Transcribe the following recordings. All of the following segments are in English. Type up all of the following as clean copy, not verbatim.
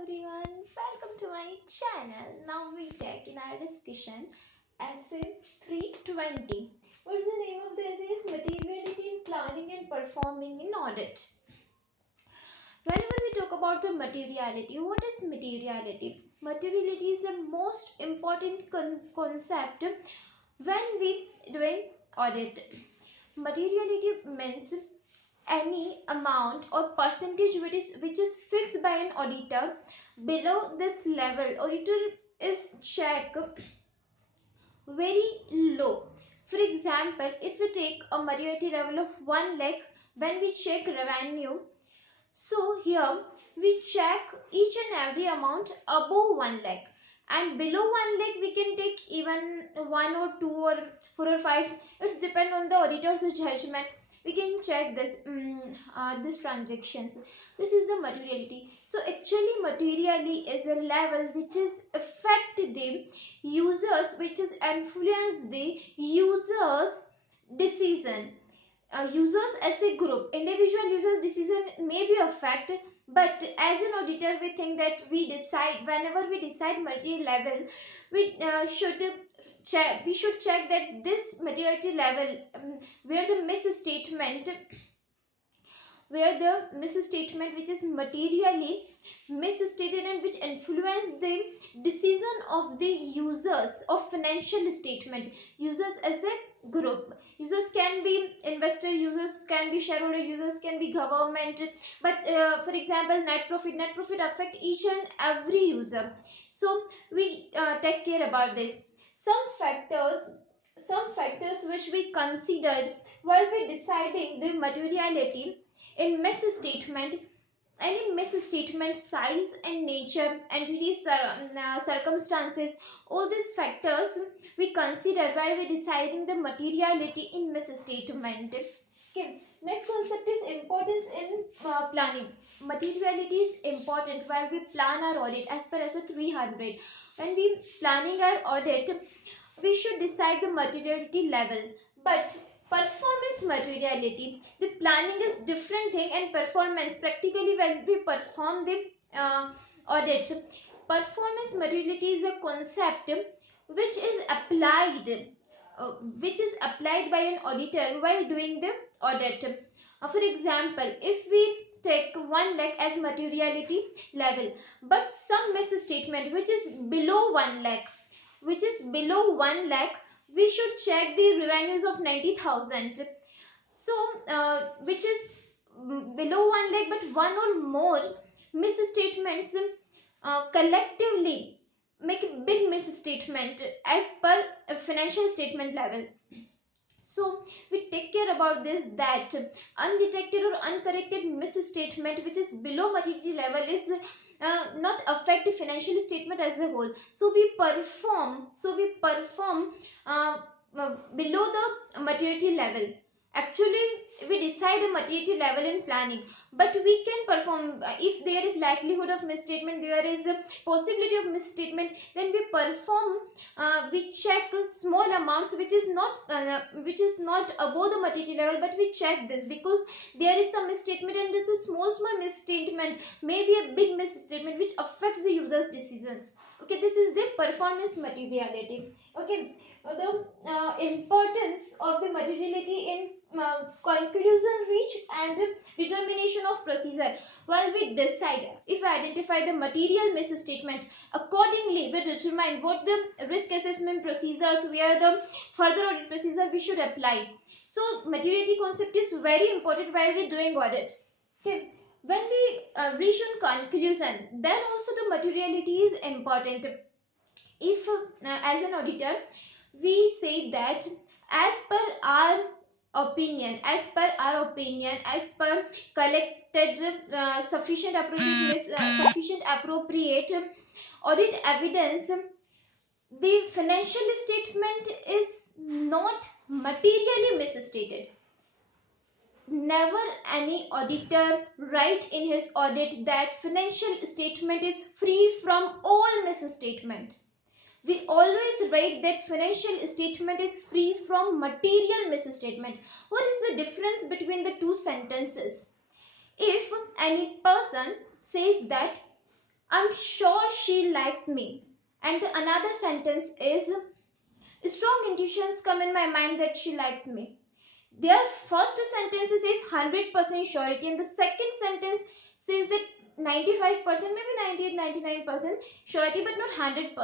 everyone, welcome to my channel. Now we take in our discussion essay 320. What's the name of the essay? Is materiality in planning and performing in audit. Whenever we talk about the materiality, what is materiality? Materiality is the most important concept when we doing audit. Materiality means any amount or percentage which is fixed by an auditor. Below this level, auditor is check very low. For example, if we take a materiality level of 1 lakh, when we check revenue, so here we check each and every amount above 1 lakh, and below 1 lakh we can take even 1 or 2 or 4 or 5. It's depend on the auditor's judgment. We can check this transactions. This is the materiality. So actually materially is a level which is affect the users, which is influence the users decision. Users as a group, individual users decision may be affected, but as an auditor we think that we decide, whenever we decide material level, we should check that this materiality level, where the misstatement which is materially misstated and which influence the decision of the users of financial statement. Users as a group, users can be investor, users can be shareholder, users can be government, but for example net profit affect each and every user. So we take care about this. Some factors which we considered while we deciding the materiality in misstatement. Any misstatement, size and nature, entities, circumstances, all these factors we consider while we deciding the materiality in misstatement. Okay. Next concept is importance in planning. Materiality is important while we plan our audit as per as a 300. When we planning our audit, we should decide the materiality level. But performance materiality, the planning is different thing, and performance practically when we perform the audit. Performance materiality is a concept which is applied by an auditor while doing the audit. For example, if we take 1 lakh as materiality level, but some misstatement which is below 1 lakh, we should check the revenues of 90,000. So which is below 1 lakh, but one or more misstatements collectively make a big misstatement as per a financial statement level. So we take care about this, that undetected or uncorrected misstatement which is below maturity level is not affect financial statement as a whole. So we perform below the maturity level. Actually we decide a maturity level in planning, but we can perform if there is likelihood of misstatement, there is a possibility of misstatement, then we perform, we check small amounts which is not above the maturity level, but we check this because there is some misstatement, and this is small misstatement may be a big misstatement which affects the user's decisions. Okay, this is the performance materiality. Okay, the importance of the materiality in conclusion reach and determination of procedure. While we decide, if we identify the material misstatement, accordingly we determine what the risk assessment procedures, where the further audit procedure we should apply. So materiality concept is very important while we doing audit. Okay, when we reach on conclusion, then also the materiality is important. If as an auditor we say that as per our opinion, as per collected sufficient appropriate audit evidence, the financial statement is not materially misstated. Never any auditor write in his audit that financial statement is free from all misstatement. We always write that financial statement is free from material misstatement. What is the difference between the two sentences? If any person says that I'm sure she likes me. And another sentence is, strong intuitions come in my mind that she likes me. Their first sentence says 100% surety, and the second sentence says that 95%, maybe 98, 99% surety, but not 100%.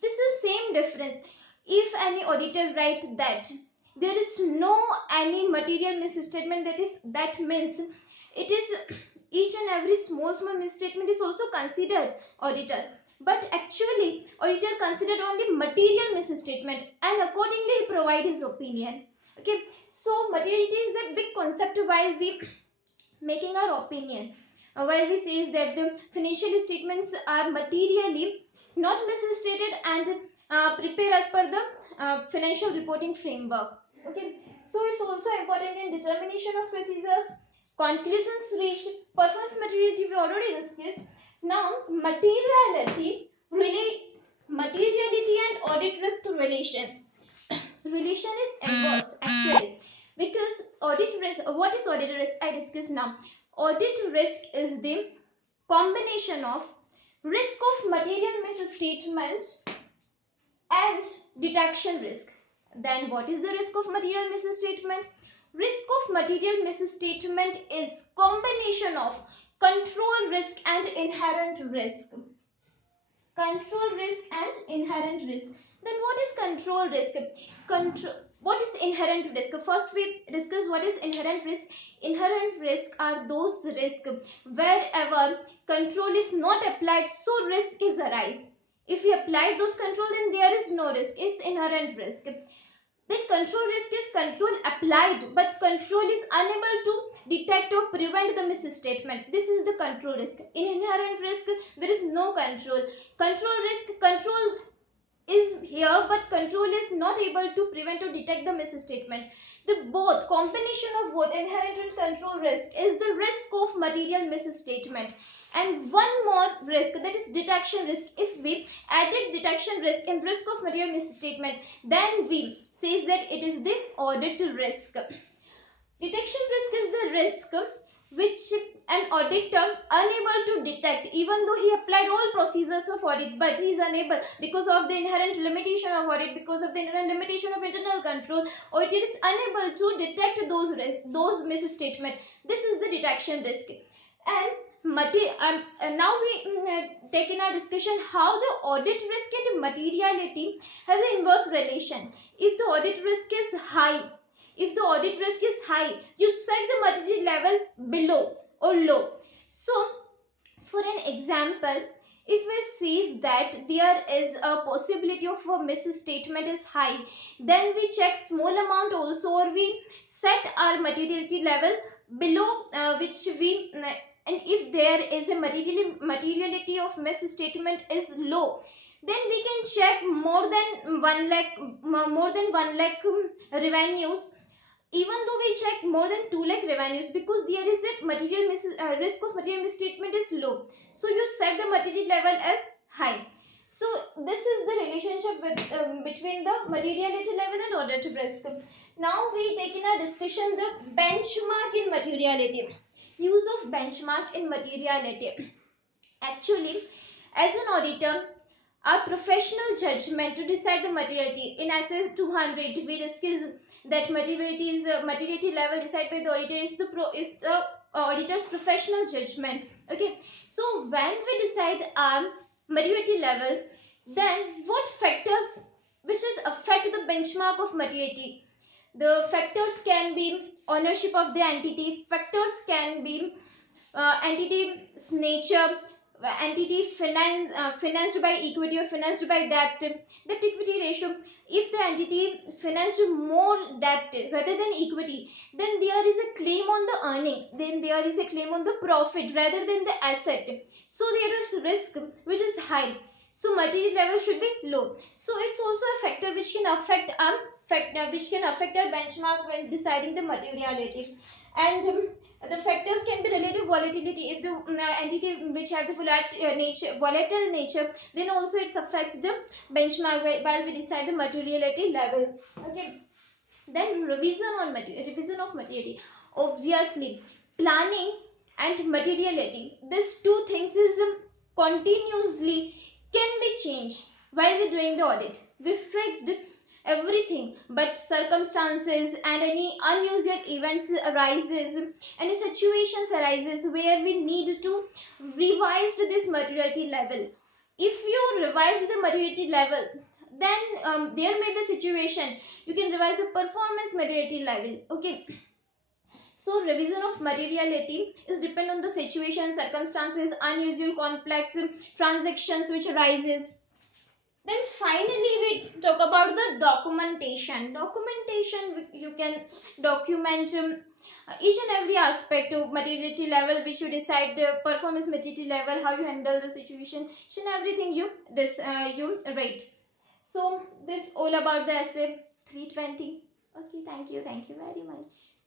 This is same difference. If any auditor write that there is no any material misstatement, that means it is each and every small misstatement is also considered auditor. But actually, auditor considered only material misstatement, and accordingly he provide his opinion. Okay, so materiality is a big concept while we making our opinion. While we say that the financial statements are materially not misstated and prepare as per the financial reporting framework. Okay, so it's also important in determination of procedures, conclusions reached, performance materiality we already discussed. Now materiality and audit risk relation is inverse actually, because audit risk, what is audit risk, I discuss now. Audit risk is the combination of risk of material misstatement and detection risk. Then what is the risk of material misstatement? Risk of material misstatement is combination of control risk and inherent risk. Control risk and inherent risk. Then what is control risk? What is inherent risk? First we discuss what is inherent risk. Inherent risk are those risks wherever control is not applied, so risk is arise. If we apply those control, then there is no risk. It's inherent risk. Then control risk is control applied, but control is unable to detect or prevent the misstatement. This is the control risk. In inherent risk, there is no control. Control risk, control is here, but control is not able to prevent or detect the misstatement. The both combination of both inherent and control risk is the risk of material misstatement. And one more risk, that is detection risk. If we added detection risk in risk of material misstatement, then we says that it is the audit risk. Detection risk is the risk which an auditor unable to detect, even though he applied all procedures of audit, but he is unable because of the inherent limitation of audit, because of the inherent limitation of internal control, or it is unable to detect those risks, those misstatement. This is the detection risk. And now we take in our discussion how the audit risk and materiality have the inverse relation. If the audit risk is high, if the audit risk is high, you set the materiality level below or low. So, for an example, if we see that there is a possibility of a misstatement is high, then we check small amount also, or we set our materiality level below which we and if there is a materiality of misstatement is low, then we can check more than 1 lakh revenues, even though we check more than 2 lakh revenues, because there is a risk of material misstatement is low, so you set the material level as high. So this is the relationship between the materiality level and audit risk. Now we take in our discussion the benchmark in materiality. Use of benchmark in materiality. Actually, as an auditor, our professional judgment to decide the materiality. In SS 200, we discuss that materiality level decided by the auditor is the auditor's professional judgment. Okay, so when we decide our materiality level, then what factors which is affect the benchmark of materiality? The factors can be ownership of the entity. Factors can be entity's nature, financed by equity or financed by debt, debt equity ratio. If the entity financed more debt rather than equity, then there is a claim on the earnings, then there is a claim on the profit rather than the asset, so there is risk which is high, so material level should be low. So it's also a factor which can affect our benchmark when deciding the materiality. And the factors can be relative volatility. If the entity which have the volatile nature, then also it affects the benchmark while we decide the materiality level. Okay. Then revision of materiality. Obviously, planning and materiality, these two things is continuously can be changed while we're doing the audit. We fixed everything, but circumstances and any unusual events arises, any situations arises where we need to revise this materiality level. If you revise the materiality level, then there may be a situation you can revise the performance materiality level. Okay, so revision of materiality is depend on the situation, circumstances, unusual complex transactions which arises. Then finally we talk about the documentation. Documentation, you can document each and every aspect of materiality level which you decide the performance materiality level, how you handle the situation, each and everything you you write. So this all about the essay 320. Okay, thank you very much.